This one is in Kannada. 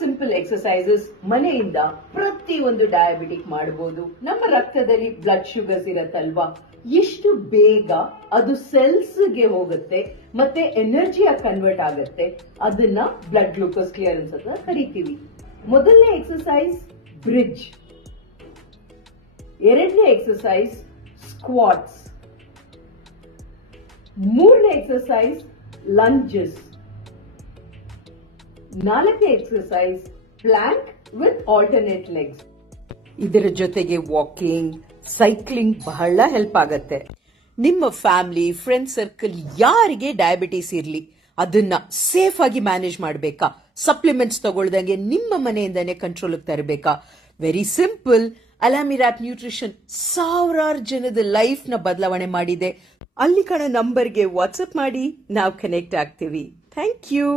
ಸಿಂಪಲ್ ಎಕ್ಸರ್ಸೈಸಸ್ ಮನೆಯಿಂದ ಪ್ರತಿಯೊಂದು ಡಯಾಬಿಟಿಕ್ ಮಾಡಬಹುದು. ನಮ್ಮ ರಕ್ತದಲ್ಲಿ ಬ್ಲಡ್ ಶುಗರ್ಸ್ ಇರತ್ತಲ್ವಾ, ಎಷ್ಟು ಬೇಗ ಅದು ಸೆಲ್ಸ್ ಗೆ ಹೋಗುತ್ತೆ ಮತ್ತೆ ಎನರ್ಜಿಯಾಗಿ ಕನ್ವರ್ಟ್ ಆಗುತ್ತೆ, ಅದನ್ನ ಬ್ಲಡ್ ಗ್ಲೂಕೋಸ್ ಕ್ಲಿಯರೆನ್ಸ್ ಅಂತ ಕರಿತೀವಿ. ಮೊದಲನೇ ಎಕ್ಸರ್ಸೈಸ್ ಬ್ರಿಡ್ಜ್, ಎರಡನೇ ಎಕ್ಸರ್ಸೈಸ್ ಸ್ಕ್ವಾಟ್ಸ್, ಮೂರನೇ ಎಕ್ಸರ್ಸೈಸ್ ಲಂಜಸ್, ನಾಲ್ಕನೇ exercise plank with alternate legs. ಇದರ ಜೊತೆಗೆ ವಾಕಿಂಗ್, ಸೈಕ್ಲಿಂಗ್ ಬಹಳ ಹೆಲ್ಪ್ ಆಗತ್ತೆ. ನಿಮ್ಮ ಫ್ಯಾಮಿಲಿ, ಫ್ರೆಂಡ್ ಸರ್ಕಲ್ ಯಾರಿಗೆ ಡಯಾಬಿಟಿಸ್ ಇರ್ಲಿ, ಅದನ್ನ ಸೇಫ್ ಆಗಿ ಮ್ಯಾನೇಜ್ ಮಾಡಬೇಕಾ, ಸಪ್ಲಿಮೆಂಟ್ಸ್ ತಗೊಳ್ದಂಗೆ ನಿಮ್ಮ ಮನೆಯಿಂದಾನೆ ಕಂಟ್ರೋಲ್ ತರಬೇಕಾ? Very simple. ಅಲಾಮಿರಾಪ್ ನ್ಯೂಟ್ರಿಷನ್ ಸಾವಿರಾರು ಜನದ ಲೈಫ್ ನ ಬದಲಾವಣೆ ಮಾಡಿದೆ. ಅಲ್ಲಿ ಕಾಣೋ ನಂಬರ್ಗೆ ವಾಟ್ಸ್ಆಪ್ ಮಾಡಿ, ನಾವು ಕನೆಕ್ಟ್ ಆಗ್ತೀವಿ. Thank you.